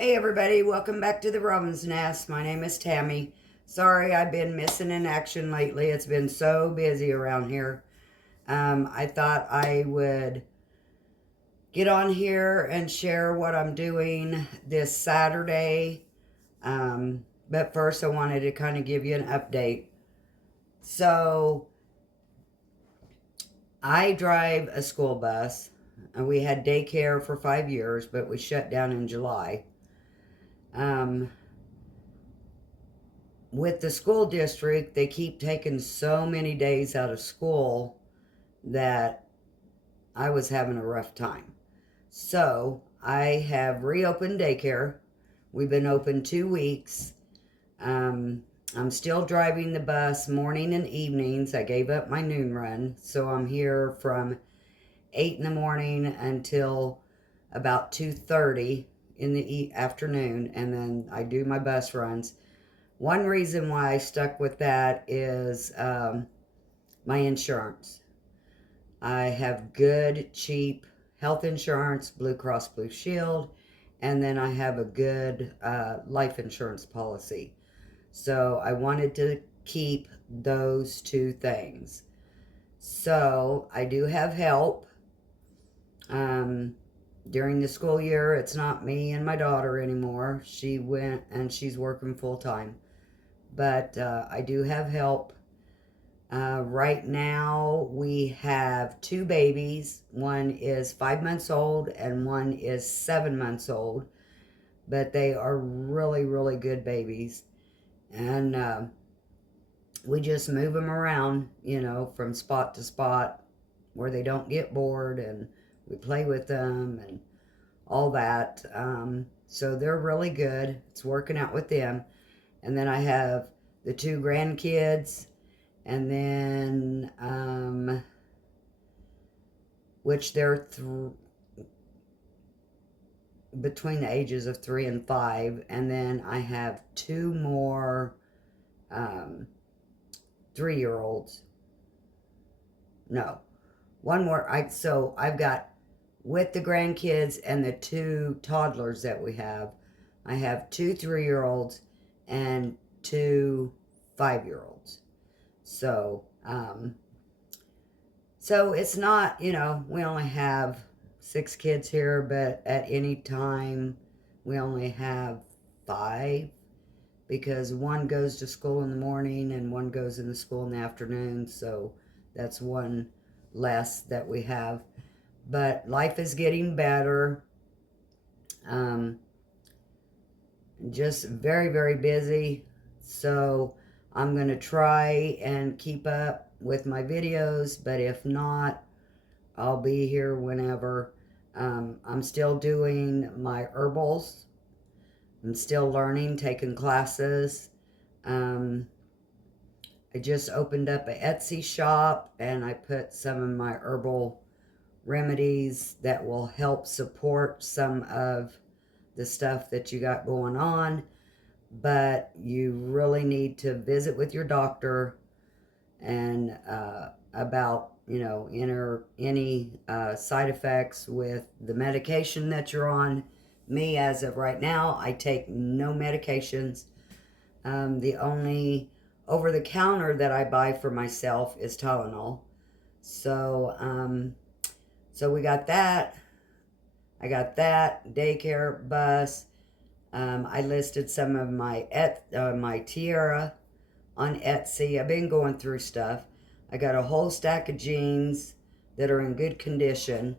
Hey everybody, welcome back to the Robin's Nest. My name is Tammy. Sorry I've been missing in action lately. It's been so busy around here. I thought I would get on here and share what I'm doing this Saturday. But first I wanted to kind of give you an update. So I drive a school bus. And we had daycare for 5 years, but we shut down in July. Um, with the school district, they keep taking so many days out of school that I was having a rough time. So I have reopened daycare. We've been open 2 weeks. I'm still driving the bus morning and evenings. I gave up my noon run, so I'm here from 8 in the morning until about 2:30 in the afternoon, and then I do my bus runs. One reason why I stuck with that is my insurance. I have good, cheap health insurance, Blue Cross Blue Shield, and then I have a good life insurance policy. So I wanted to keep those two things. So I do have help. Um, During the school year, it's not me and my daughter anymore. She went and she's working full time. But I do have help. Right now, we have two babies. One is 5 months old and one is 7 months old. But they are really, really good babies. And we just move them around, from spot to spot where they don't get bored. And we play with them and all that. So they're really good. It's working out with them. And then I have the two grandkids, and then which they're between the ages of 3 and 5, and then I have two more 3-year-olds. No, one more. So I've got, with the grandkids and the two toddlers that we have, I have two 3-year-olds and two 5-year-olds. So, so it's not, we only have 6 kids here, but at any time we only have 5, because one goes to school in the morning and one goes into school in the afternoon. So that's one less that we have. But life is getting better. Just very, very busy. So I'm going to try and keep up with my videos, but if not, I'll be here whenever. I'm still doing my herbals. I'm still learning, taking classes. I just opened up an Etsy shop, and I put some of my herbal remedies that will help support some of the stuff that you got going on. But you really need to visit with your doctor and about any side effects with the medication that you're on. Me, as of right now, I take no medications. The only over-the-counter that I buy for myself is Tylenol. So we got that. I got that daycare, bus. I listed some of my tiara on Etsy. I've been going through stuff. I got a whole stack of jeans that are in good condition,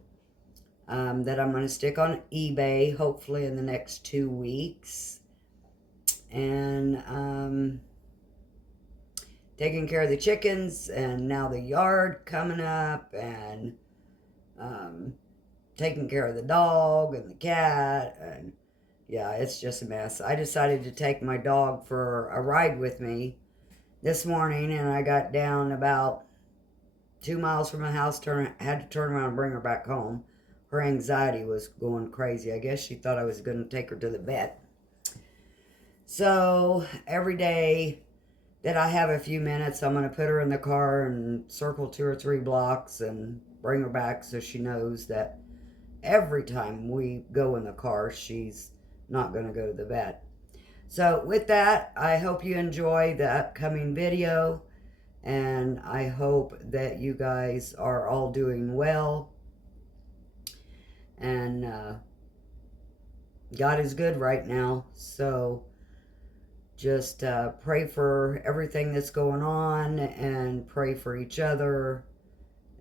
that I'm going to stick on eBay hopefully in the next 2 weeks. And taking care of the chickens, and now the yard coming up, and taking care of the dog and the cat, and yeah, it's just a mess. I decided to take my dog for a ride with me this morning, and I got down about 2 miles from the house, had to turn around and bring her back home. Her anxiety was going crazy. I guess she thought I was going to take her to the vet. So every day that I have a few minutes, I'm going to put her in the car and circle 2 or 3 blocks and bring her back, so she knows that every time we go in the car, she's not going to go to the vet. So with that, I hope you enjoy the upcoming video, and I hope that you guys are all doing well, and God is good right now. So just pray for everything that's going on, and pray for each other,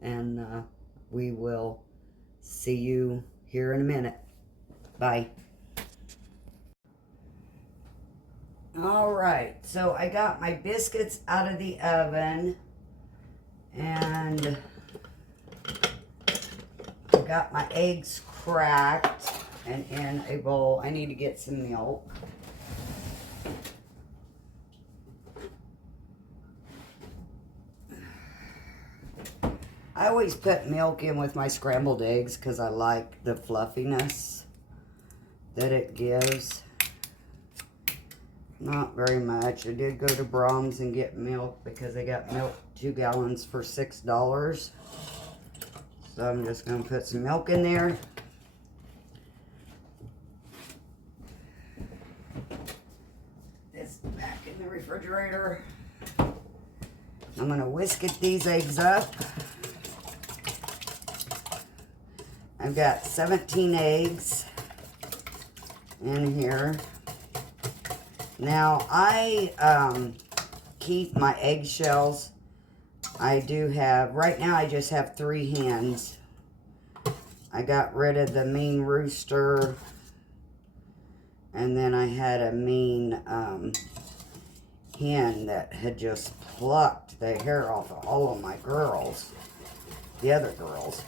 and we will see you here in a minute. Bye. All right, so I got my biscuits out of the oven, and I got my eggs cracked and in a bowl. I need to get some milk. I always put milk in with my scrambled eggs because I like the fluffiness that it gives. Not very much. I did go to Braum's and get milk because they got milk 2 gallons for $6. So I'm just going to put some milk in there. This back in the refrigerator. I'm going to whisk these eggs up. I've got 17 eggs in here. Now, I keep my eggshells. I do have, right now I just have 3 hens. I got rid of the mean rooster. And then I had a mean hen that had just plucked the hair off of all of my girls. The other girls.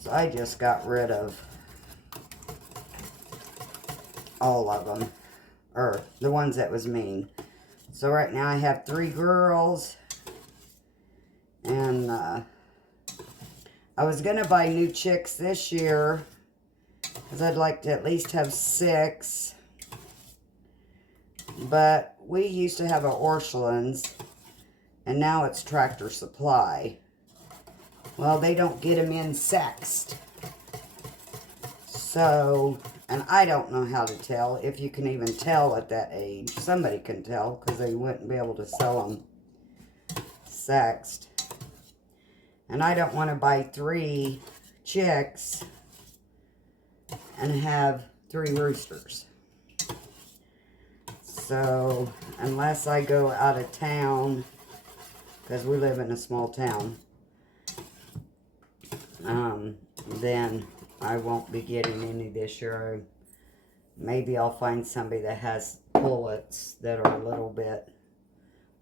So I just got rid of all of them. Or the ones that was mean. So right now I have 3 girls. And I was going to buy new chicks this year. Because I'd like to at least have 6. But we used to have an Orscheln's. And now it's Tractor Supply. Well, they don't get them in sexed. So, and I don't know how to tell, if you can even tell at that age. Somebody can tell, because they wouldn't be able to sell them sexed. And I don't want to buy 3 chicks and have 3 roosters. So, unless I go out of town, because we live in a small town, then I won't be getting any this year. Maybe I'll find somebody that has pullets that are a little bit,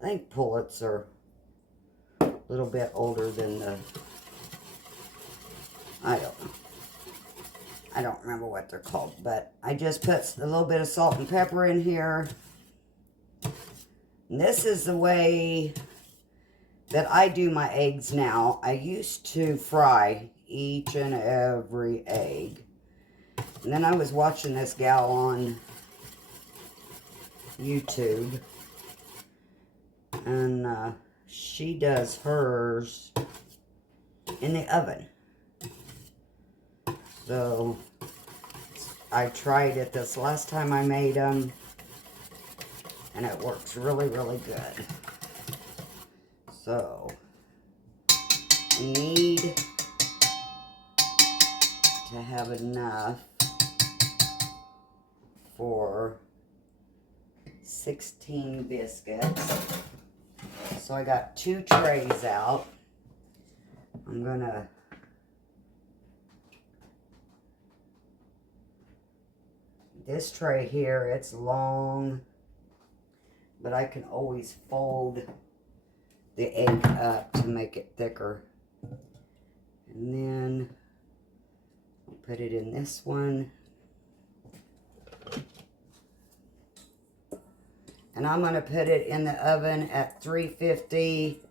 I think pullets are a little bit older than the, I don't know. I don't remember what they're called, but I just put a little bit of salt and pepper in here. And this is the way that I do my eggs now. I used to fry each and every egg. And then I was watching this gal on YouTube. And she does hers in the oven. So I tried it this last time I made them. And it works really, really good. So you need to have enough for 16 biscuits. So I got 2 trays out. I'm gonna this tray here, it's long, but I can always fold the egg up to make it thicker. And then I'll put it in this one. And I'm going to put it in the oven at 350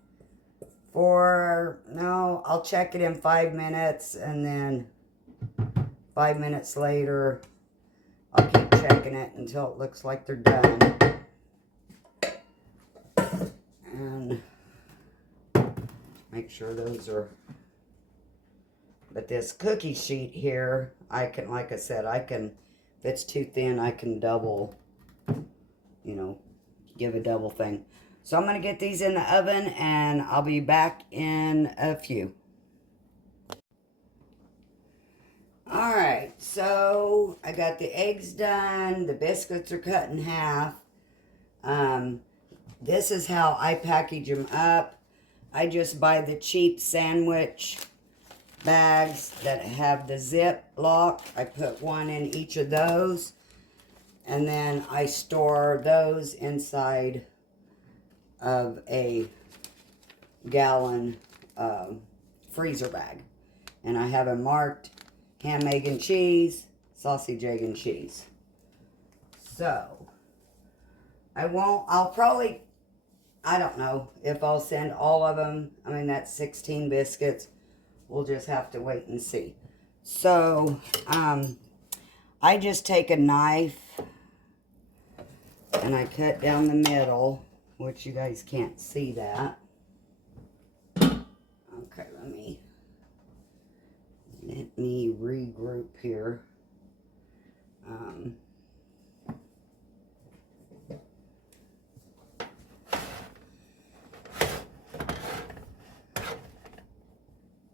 for, no, I'll check it in 5 minutes, and then 5 minutes later, I'll keep checking it until it looks like they're done. And make sure those are, but this cookie sheet here, I can, like I said, I can If it's too thin, I can double, you know, give a double thing. So I'm going to get these in the oven, and I'll be back in a few. Alright, so I got the eggs done. The biscuits are cut in half. This is how I package them up. I just buy the cheap sandwich bags that have the zip lock. I put one in each of those. And then I store those inside of a gallon freezer bag. And I have them marked ham, egg, and cheese, sausage, egg, and cheese. So, I'll probably, I don't know if I'll send all of them. I mean, that's 16 biscuits. We'll just have to wait and see. So, I just take a knife and I cut down the middle, which you guys can't see that. Okay, let me regroup here.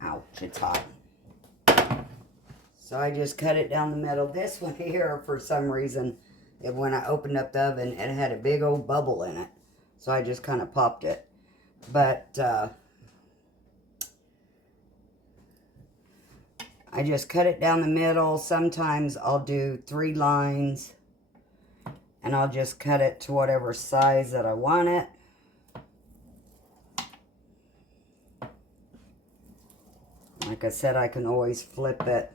Ouch, it's hot. So I just cut it down the middle. This one here, for some reason, when I opened up the oven, it had a big old bubble in it. So I just kind of popped it. But I just cut it down the middle. Sometimes I'll do 3 lines. And I'll just cut it to whatever size that I want it. Like I said, I can always flip it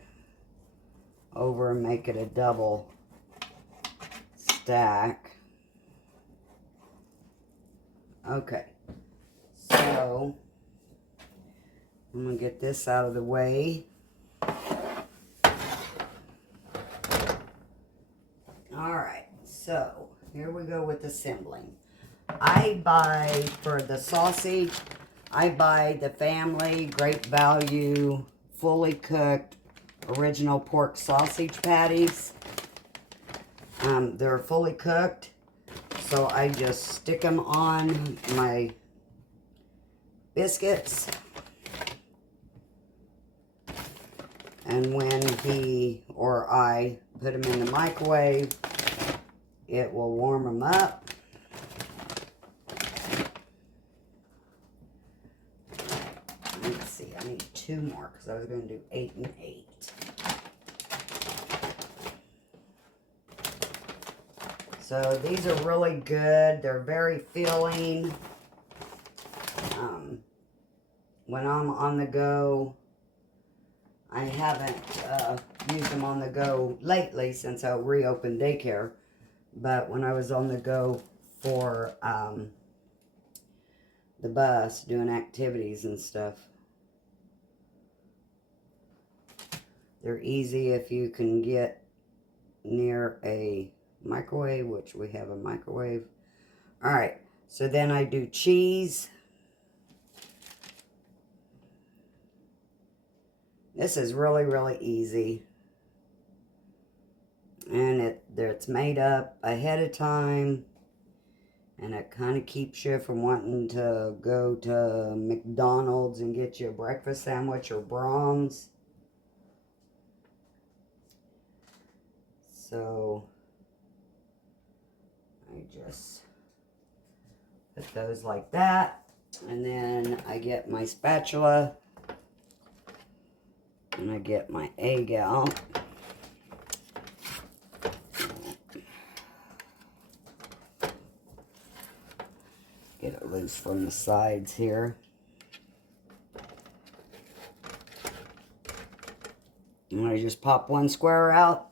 over and make it a double stack. Okay, so I'm going to get this out of the way. Alright, so here we go with assembling. I buy, for the sausage, I buy the Family Great Value fully cooked original pork sausage patties. They're fully cooked, so I just stick them on my biscuits. And when he or I put them in the microwave, it will warm them up. Let's see, I need 2 more because I was going to do 8 and 8. So these are really good. They're very filling. When I'm on the go, I haven't used them on the go lately since I reopened daycare. But when I was on the go for the bus, doing activities and stuff, they're easy if you can get near a microwave, which we have a microwave. Alright, so then I do cheese. This is really, really easy. And it's made up ahead of time. And it kind of keeps you from wanting to go to McDonald's and get you a breakfast sandwich or Brahms. So I just put those like that. And then I get my spatula. And I get my egg out. Get it loose from the sides here. And I just pop one square out.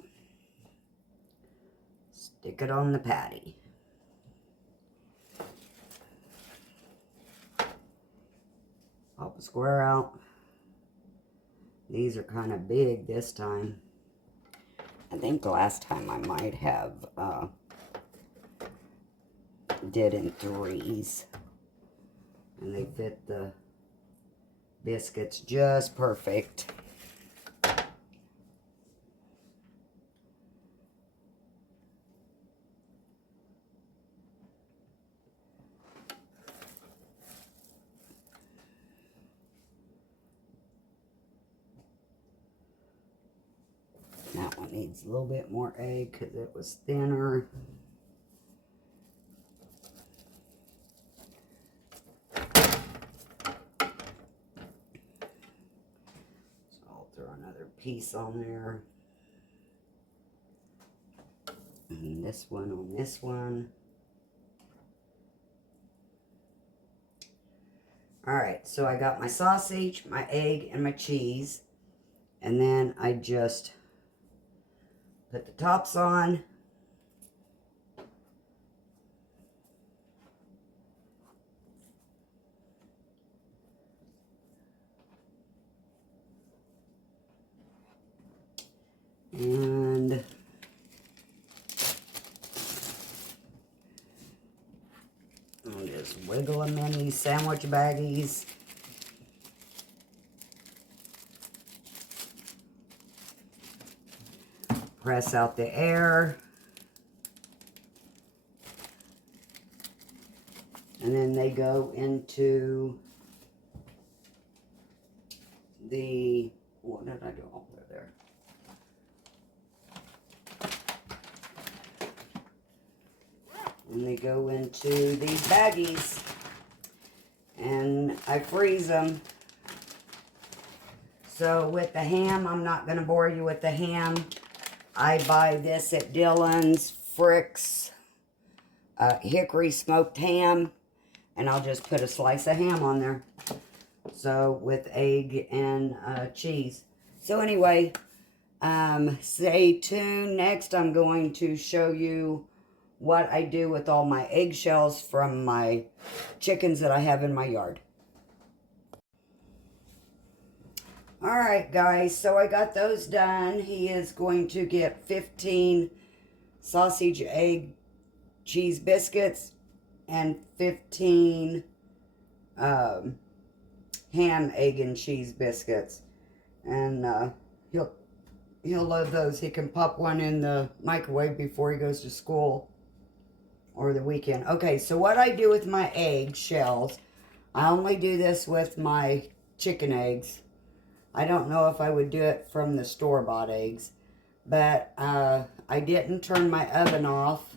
Stick it on the patty. Pop a square out. These are kind of big this time. I think last time I might have did in 3s. And they fit the biscuits just perfect. that one needs a little bit more egg because it was thinner. So I'll throw another piece on there. And this one on this one. Alright, so I got my sausage, my egg, and my cheese. And then I just put the tops on. And I'll just wiggle them in these sandwich baggies. Press out the air. And then they go into the, what did I do? Oh, they're there. And they go into these baggies. And I freeze them. So with the ham, I'm not going to bore you with the ham. I buy this at Dillon's, Frick's, hickory smoked ham. And I'll just put a slice of ham on there. So with egg and cheese. So anyway, stay tuned. Next I'm going to show you what I do with all my eggshells from my chickens that I have in my yard. Alright guys, so I got those done. He is going to get 15 sausage, egg, cheese biscuits and 15 ham, egg, and cheese biscuits. And he'll love those. He can pop one in the microwave before he goes to school or the weekend. Okay, so what I do with my egg shells, I only do this with my chicken eggs. I don't know if I would do it from the store-bought eggs, but I didn't turn my oven off.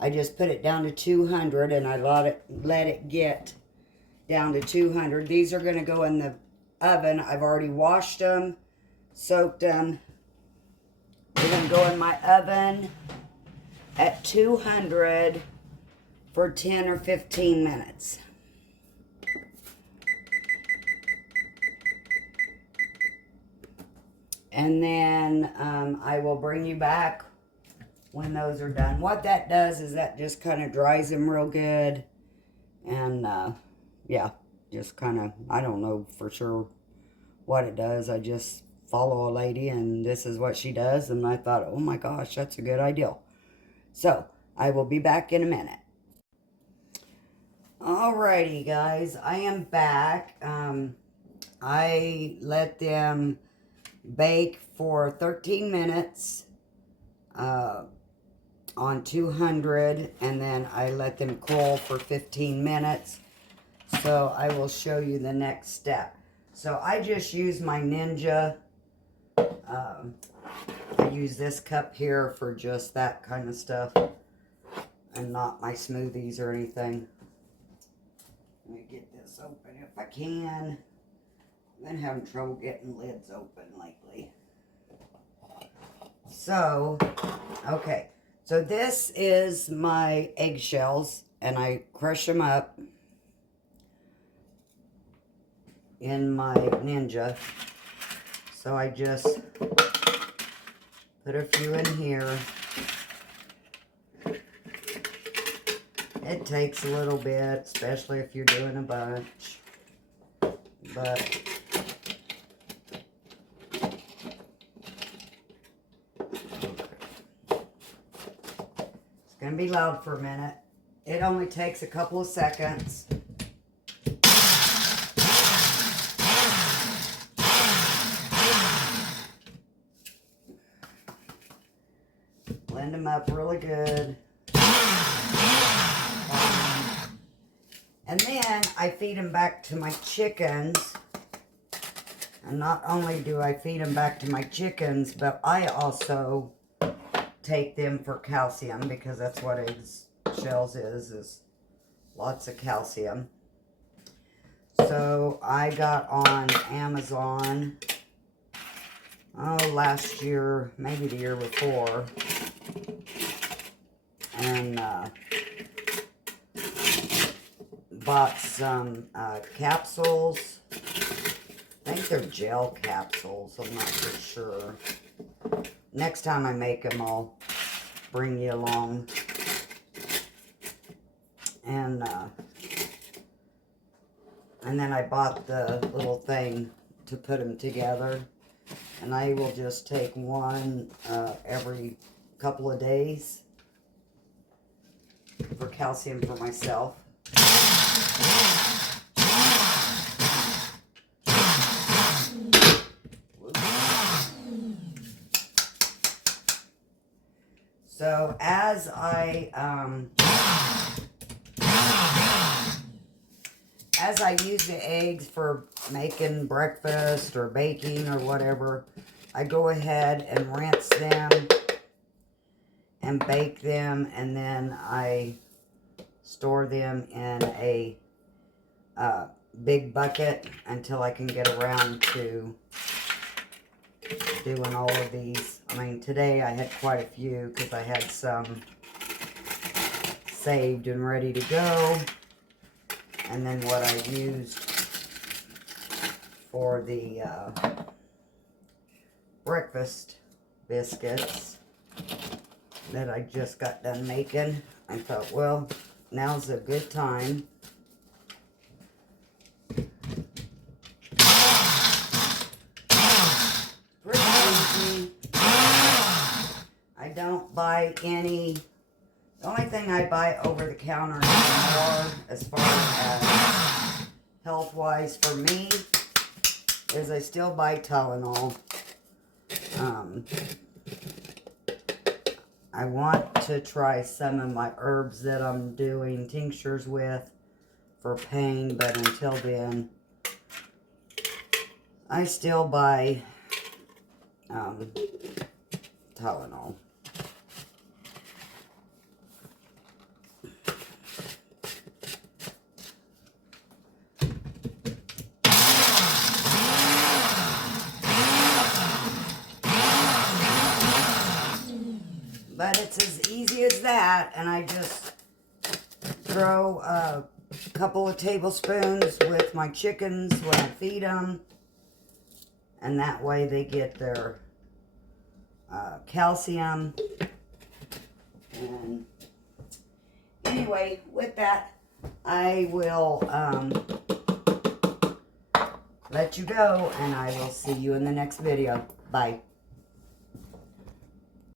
I just put it down to 200 and I let it get down to 200. These are going to go in the oven. I've already washed them, soaked them. They're going to go in my oven at 200 for 10 or 15 minutes. And then I will bring you back when those are done. What that does is that just kind of dries them real good. And yeah, just kind of, I don't know for sure what it does. I just follow a lady and this is what she does. And I thought, oh my gosh, that's a good idea. So I will be back in a minute. Alrighty guys, I am back. I let them bake for 13 minutes on 200, and then I let them cool for 15 minutes. So I will show you the next step. So I just use my Ninja. I use this cup here for just that kind of stuff and not my smoothies or anything. Let me get this open if I can. I've been having trouble getting lids open lately. So, okay. So this is my eggshells, and I crush them up in my Ninja. So I just put a few in here. It takes a little bit, especially if you're doing a bunch. But gonna be loud for a minute. It only takes a couple of seconds. Blend them up really good. And then I feed them back to my chickens. And not only do I feed them back to my chickens, but I also take them for calcium, because that's what eggs shells is lots of calcium. So I got on Amazon, last year, maybe the year before, and bought some capsules. I think they're gel capsules, I'm not for sure. Next time I make them, I'll bring you along. And then I bought the little thing to put them together. And I will just take one every couple of days for calcium for myself. So as I use the eggs for making breakfast or baking or whatever, I go ahead and rinse them and bake them, and then I store them in a big bucket until I can get around to doing all of these. I mean, today I had quite a few because I had some saved and ready to go. And then what I used for the breakfast biscuits that I just got done making, I thought, well, now's a good time pretty easy. I don't buy any. The only thing I buy over the counter anymore, as far as health-wise for me, is I still buy Tylenol. I want to try some of my herbs that I'm doing tinctures with for pain, but until then, I still buy Tylenol. But it's as easy as that, and I just throw a couple of tablespoons with my chickens when I feed them, and that way they get their calcium. And anyway, with that, I will let you go, and I will see you in the next video. Bye.